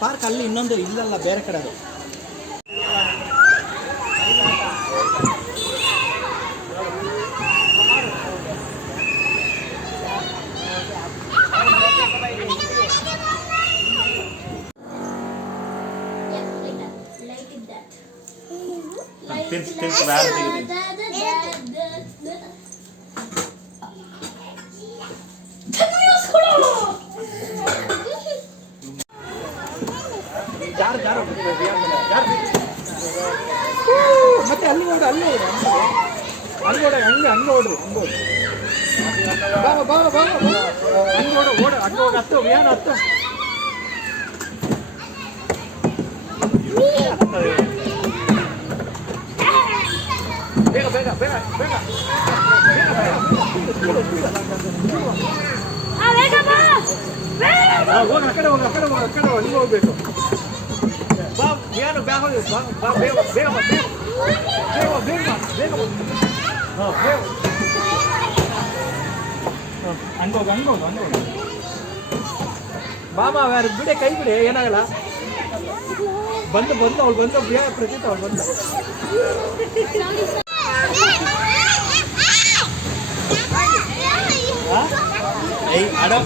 Park ಅಲ್ಲಿ ಇನ್ನೊಂದು ಇಲ್ಲಲ್ಲ, ಬೇರೆ ಕಡೆ ಅದು. ಮತ್ತೆ ಅಲ್ಲಿ ನೋಡು, ಅಲ್ಲಿ ನೋಡು, ಅಲ್ಲಿ ನೋಡ, ಹಂಗೆ ಹಂಗೆ ಓಡ್ರಿ, ಹಂಗೆ ಓಡ್ರಿ. ಬಾ ಬಾ ಬಾ ಹಂಗೆ ಓಡ ಓಡ, ಹಂಗೆ ಹೋಗಿ ಹತ್ತು ವಿಹಾನ ಹತ್ತು. ಬೇಗ ಬೇಗ ಬೇಗ ಬೇಗ ಹೋಗೋಣ, ಆ ಕಡೆ ಹೋಗ, ಆ ಕಡೆ ಹೋಗ, ಆ ಕಡೆ ಅಲ್ಲಿ ಹೋಗ್ಬೇಕು. ಬಾ ವಿಹಾನ, ಬ್ಯಾಗ್ ಹೋಗಿ, ಬಾ ಬಾ ಬೇಗ ಬೇಗ ಬಾ, ಬೇಗ ಬೇಗ ಬೇಗ ಬೇಗ. ಹಾಂ ಬೇಗ ಹಂಗೋಗ ಹಂಗೋಗ ಹಂಗೋಗ. ಬಾಮ ಯಾರು ಬಿಡೆ, ಕೈ ಬಿಡೆ, ಏನಾಗಲ್ಲ. ಬಂದು ಬಂದು ಅವಳು ಬಂದು ಪ್ರತೀತ್ ಅವಳು ಬಂದು. ಆಡೋ